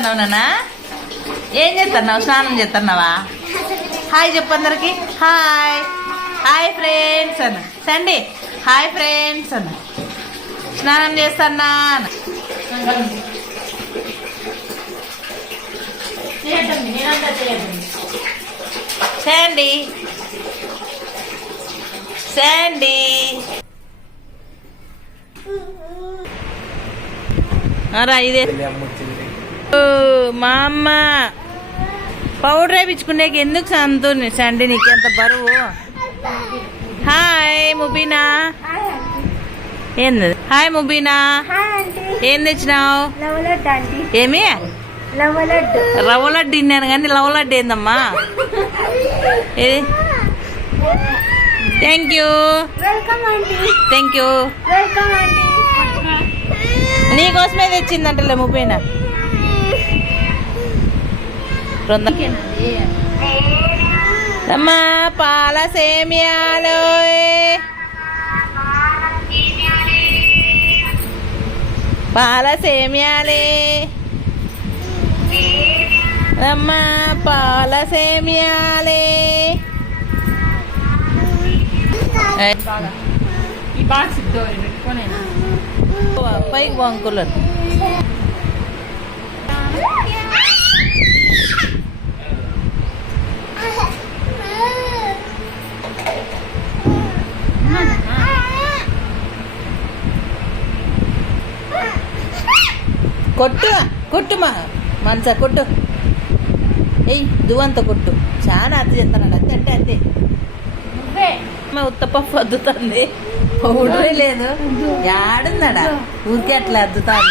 చేస్తున్నావు నాన్న? ఏం చేస్తున్నావు? స్నానం చేస్తున్నావా? హాయ్ చెప్పు అందరికి. హాయ్ హాయ్ ఫ్రెండ్స్ అన్న. సండి హాయ్ ఫ్రెండ్స్ అన్న. స్నానం చేస్తున్నా. శాండీ శాండీ రా ఇదే మా అమ్మ పౌడర్ వేయించుకునేకి ఎందుకు సంతోని సండే నీకు ఎంత బరువు. హాయ్ ముబీనా. ఏంది హాయ్ ముబీనా? ఏం తెచ్చినావు? ఏమి రవ్వ లడ్డు తిన్నాను కానీ లవ్వ లడ్డు ఏందమ్మా? ఏది? Thank you thank you. నీకోసమే తెచ్చిందంటలే ముబీనా. అమ్మా పాల సేమియాలు. పాల సేమియాలే అమ్మా పాల సేమియాలే. పైకి వంకులు కొట్టు కొట్టు మనస కొట్టు. ఏయ్ దువ్వంత కొట్టు. చాలా అర్థం చేస్తున్నాడు. అంతే అంటే అంతే. ఉత్తపప్పు అద్దుతుంది. పౌడరే లేదు. యాడున్నాడా? ఊరికే అట్లా అద్దుతాడు.